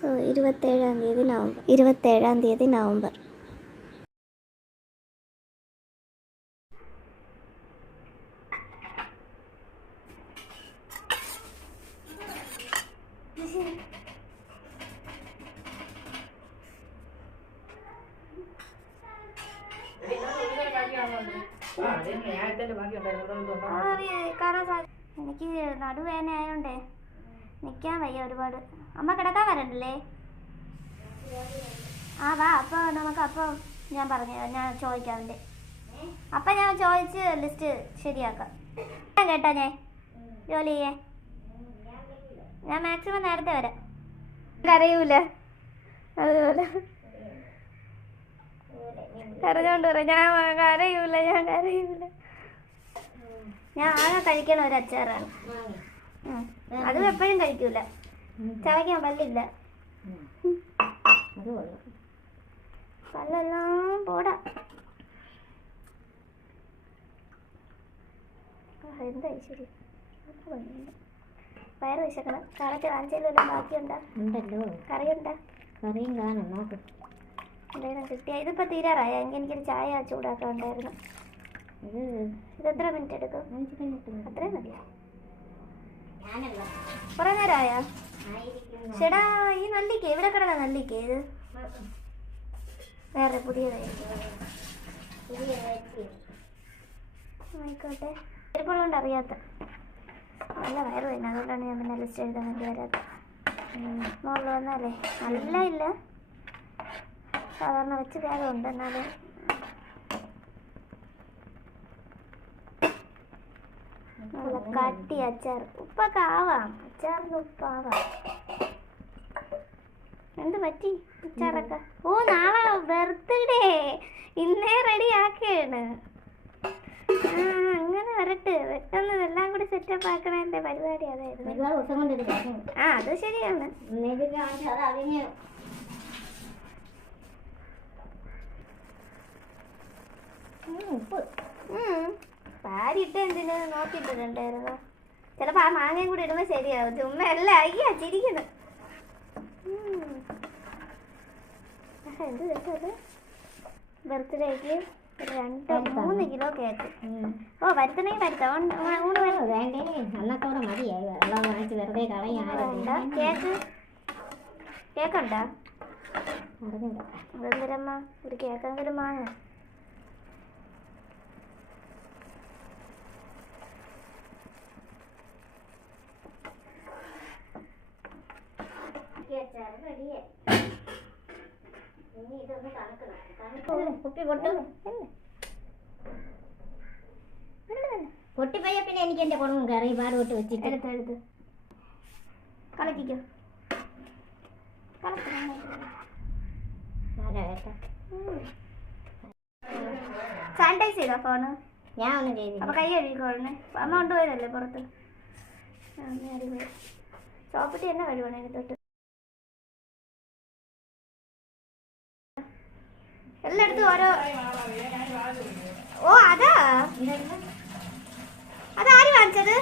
So 27 November. എനിക്ക് നടുവേദന ആയോണ്ടേ നിൽക്കാൻ വയ്യ ഒരുപാട്. അമ്മ കിടക്കാൻ വരണ്ടല്ലേ? ആ വാ, അപ്പോൾ നമുക്ക് അപ്പം ഞാൻ ചോദിക്കാറുണ്ട്. അപ്പം ഞാൻ ചോദിച്ച് ലിസ്റ്റ് ശരിയാക്കാം കേട്ടോ. ഞാൻ ജോലി ചെയ്യേ, ഞാൻ മാക്സിമം നേരത്തെ വരാം. കരയൂല അതുപോലെ കരഞ്ഞോണ്ട് പറയാം. ഞാൻ കരയൂല. ഞാൻ ആകെ കഴിക്കണ ഒരു അച്ചാറാണ്. അതും എപ്പോഴും കഴിക്കൂല. ചവയ്ക്കാൻ പല്ലില്ല. പല്ലെല്ലാം പോടാ. എന്താ ശരി, വയറ് വിശക്കണം. കറക്റ്റ് കാണിച്ചാലും ബാക്കിയുണ്ടാ? കറിയുണ്ടാ? കറിയും കാണും. നോക്ക് എന്തെങ്കിലും കിട്ടിയാ. ഇതിപ്പോൾ തീരാറായ. എനിക്കൊരു ചായ ചൂടാക്കാനുണ്ടായിരുന്നു. ഇത് എത്ര മിനിറ്റ് എടുക്കും? 5 മിനിറ്റ്. അത്രയും മതിയോ? കുറേ നേരമായ? ചേടാ, ഈ നല്ലിക്ക ഇവിടെ കിടന്ന നല്ലിക്ക ഇത് വേറെ ആയിക്കോട്ടെ. ചെറുപ്പമുള്ളതുകൊണ്ട് അറിയാത്ത നല്ല വയറ് വരുന്നത്. അതുകൊണ്ടാണ് ഞാൻ പിന്നെ ലിസ്റ്റ് എഴുതാൻ വേണ്ടി വരാത്ത. മുകളിൽ വന്നാലേ നല്ല ഇല്ല, സാധാരണ വെച്ച് വേഗമുണ്ട്. എന്നാലും നല്ല കട്ടി അച്ചാർ. ഉപ്പൊക്കെ ആവാം, അച്ചാറിന് ഉപ്പാവാം. എന്ത് പറ്റി അച്ചാറൊക്കെ? ഓ, നാളെ ബർത്ത്ഡേ, ഇന്നേ റെഡി ആക്കുകയാണ്. അങ്ങനെ വരട്ടെ. പെട്ടെന്ന് എല്ലാം കൂടി സെറ്റപ്പ് ആക്കണതിന്റെ പരിപാടി അതായിരുന്നു. ആ, അത് ശരിയാണ്. പാരിട്ട് എന്തിനു നോക്കിയിട്ടുണ്ടായിരുന്നു. ചിലപ്പോ ആ മാങ്ങയും കൂടി ഇടുമ്പോ ശരിയാവും. ചുമ്മാ എല്ലാം അയ്യാ ചിരിക്കുന്നു. എന്ത് വെച്ചത്? ബർത്ത്ഡേക്ക് 2-3 കിലോ കേക്ക്. ഓ, വരുത്തണെങ്കിൽ വരുത്താം. കേക്കുണ്ടോ? അതെന്തിരമ്മ ഒരു കേക്കെങ്കിലും വാങ്ങ. പൊട്ടിപ്പോയ പിന്നെ എനിക്ക് എന്റെ കുടുംബം കയറി പാട് തൊട്ട് വെച്ചിട്ട് എടുത്ത് കളക്കിക്കോ. സാനിറ്റൈസ് ചെയ്തോ ഫോണ്? ഞാൻ ഒന്നും ചെയ്തു. അപ്പൊ കൈ കഴുകിക്കോളണേ. അമ്മ കൊണ്ടുപോയതല്ലേ പുറത്ത്. സോപ്പിട്ട് തന്നെ കഴുകണേ തൊട്ട്. എല്ലായിടത്തും ഓരോ. ഓ, അതാര് വാങ്ങിച്ചത്?